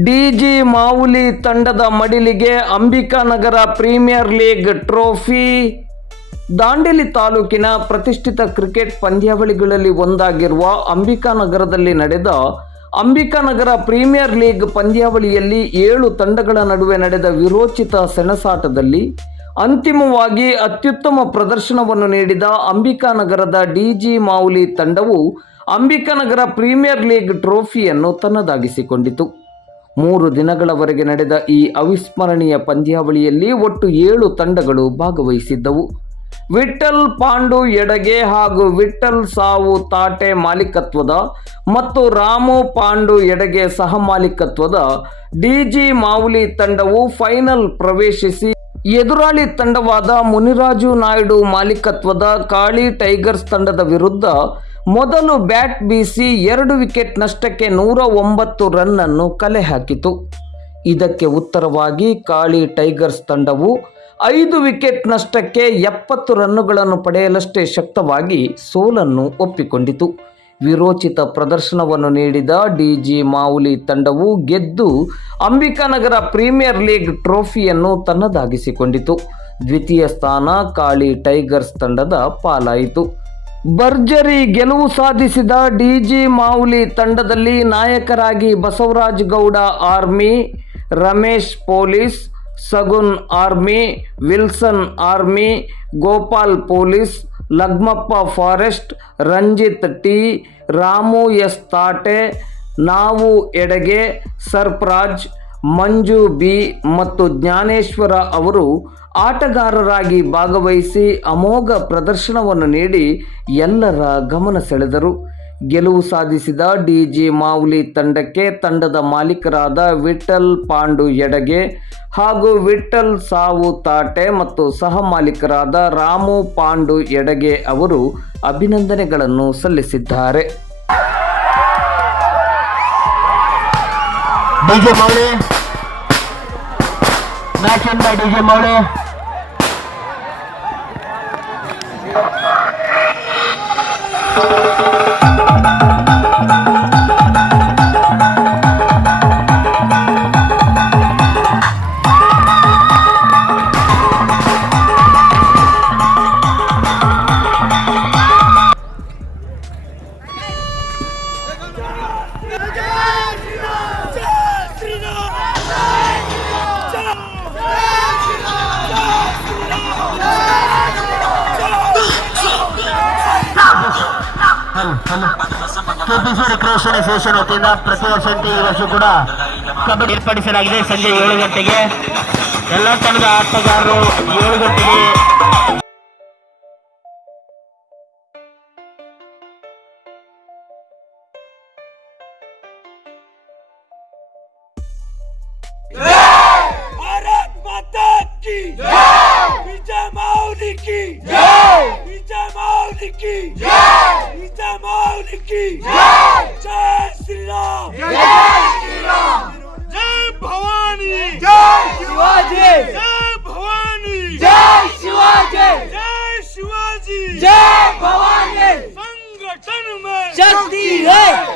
DG ಮಾವುಲಿ ತಂಡದ ಮಡಿಲಿಗೆ Ambikanagar premier league trophy. Dandeli ತಾಲೂಕಿನ ಪ್ರತಿಷ್ಠಿತ ಕ್ರಿಕೆಟ್ ಪಂದ್ಯಾವಳಿಗಳಲ್ಲಿ ಒಂದಾಗಿರುವ ಅಂಬಿಕಾನಗರದಲ್ಲಿ ನಡೆದ ಅಂಬಿಕಾನಗರ ಪ್ರೀಮಿಯರ್ ಲೀಗ್ ಪಂದ್ಯಾವಳಿಯಲ್ಲಿ ಏಳು ತಂಡಗಳ ನಡುವೆ ನಡೆದ ವಿರೋಚಿತ ಸೆಣಸಾಟದಲ್ಲಿ ಅಂತಿಮವಾಗಿ ಅತ್ಯುತ್ತಮ ಪ್ರದರ್ಶನವನ್ನು ನೀಡಿದ ಅಂಬಿಕಾನಗರದ ಡಿಜಿ ಮಾವುಲಿ ತಂಡವು ಅಂಬಿಕಾನಗರ ಪ್ರೀಮಿಯರ್ ಲೀಗ್ ಟ್ರೋಫಿಯನ್ನು ತನ್ನದಾಗಿಸಿಕೊಂಡಿತು. ಮೂರು ದಿನಗಳವರೆಗೆ ನಡೆದ ಈ ಅವಿಸ್ಮರಣೀಯ ಪಂದ್ಯಾವಳಿಯಲ್ಲಿ ಒಟ್ಟು ಏಳು ತಂಡಗಳು ಭಾಗವಹಿಸಿದ್ದವು. ವಿಠಲ್ ಪಾಂಡು ಎಡಗೆ ಹಾಗೂ ವಿಠಲ್ ಸಾವು ತಾಟೆ ಮಾಲೀಕತ್ವದ ಮತ್ತು ರಾಮು ಪಾಂಡು ಎಡಗೆ ಸಹ ಮಾಲೀಕತ್ವದ ಡಿಜಿ ಮಾವುಲಿ ತಂಡವು ಫೈನಲ್ ಪ್ರವೇಶಿಸಿ ಎದುರಾಳಿ ತಂಡವಾದ ಮುನಿರಾಜು ನಾಯ್ಡು ಮಾಲೀಕತ್ವದ ಕಾಳಿ ಟೈಗರ್ಸ್ ತಂಡದ ವಿರುದ್ಧ ಮೊದಲು ಬ್ಯಾಟ್ ಬೀಸಿ ಎರಡು ವಿಕೆಟ್ ನಷ್ಟಕ್ಕೆ ನೂರ ಒಂಬತ್ತು ರನ್ ಅನ್ನು ಕಲೆ ಹಾಕಿತು. ಇದಕ್ಕೆ ಉತ್ತರವಾಗಿ ಕಾಳಿ ಟೈಗರ್ಸ್ ತಂಡವು ಐದು ವಿಕೆಟ್ ನಷ್ಟಕ್ಕೆ ಎಪ್ಪತ್ತು ರನ್ನುಗಳನ್ನು ಪಡೆಯಲಷ್ಟೇ ಶಕ್ತವಾಗಿ ಸೋಲನ್ನು ಒಪ್ಪಿಕೊಂಡಿತು. ವಿರೋಚಿತ ಪ್ರದರ್ಶನವನ್ನು ನೀಡಿದ ಡಿಜಿ ಮಾವುಲಿ ತಂಡವು ಗೆದ್ದು ಅಂಬಿಕಾನಗರ ಪ್ರೀಮಿಯರ್ ಲೀಗ್ ಟ್ರೋಫಿಯನ್ನು ತನ್ನದಾಗಿಸಿಕೊಂಡಿತು. ದ್ವಿತೀಯ ಸ್ಥಾನ ಕಾಳಿ ಟೈಗರ್ಸ್ ತಂಡದ ಪಾಲಾಯಿತು. ಭರ್ಜರಿ ಗೆಲುವು ಸಾಧಿಸಿದ ಡಿಜಿ ಮಾವುಲಿ ತಂಡದಲ್ಲಿ ನಾಯಕರಾಗಿ Basavaraj Gowda army, Ramesh police, Sagun army, Wilson army, Gopal police Lagmappa forest, Ranjith T, Ramu S ತಾಟೆ, ನಾವು ಎಡಗೆ ಸರ್ಫರಾಜ್ ಮಂಜು, ಬಿ. ಮತ್ತು ಜ್ಞಾನೇಶ್ವರ ಅವರು ಆಟಗಾರರಾಗಿ ಭಾಗವಹಿಸಿ ಅಮೋಘ ಪ್ರದರ್ಶನವನ್ನು ನೀಡಿ ಎಲ್ಲರ ಗಮನ ಸೆಳೆದರು. ಗೆಲುವು ಸಾಧಿಸಿದ ಡಿಜಿ ಮಾವುಲಿ ತಂಡಕ್ಕೆ ತಂಡದ ಮಾಲೀಕರಾದ ವಿಠಲ್ ಪಾಂಡು ಎಡಗೆ ಹಾಗೂ ವಿಠಲ್ ಸಾವು ತಾಟೆ ಮತ್ತು ಸಹ ಮಾಲೀಕರಾದ ರಾಮು ಪಾಂಡು ಎಡಗೆ ಅವರು ಅಭಿನಂದನೆಗಳನ್ನು ಸಲ್ಲಿಸಿದ್ದಾರೆ. DJ Mole. Mentioned by DJ Mole. Thank KPCD creation association ವತಿಯಿಂದ ಪ್ರತಿ ವರ್ಷದಂತೆ ಈ ವರ್ಷ ಕೂಡ ಕಬಡ್ಡಿ ಏರ್ಪಡಿಸಲಾಗಿದೆ. ಸಂಜೆ ಏಳು ಗಂಟೆಗೆ. ಎಲ್ಲ ತಂಡದ ಆಟಗಾರರು ಏಳು ಗಂಟೆಗೆ. ಭಾರತ್ ಮಾತಾ माऊली की जय माऊली की जय श्रीराम जय भवानी जय शिवाजी जय भवानी जय शिवाजी जय शिवाजी जय भवानी संगठन में शक्ति है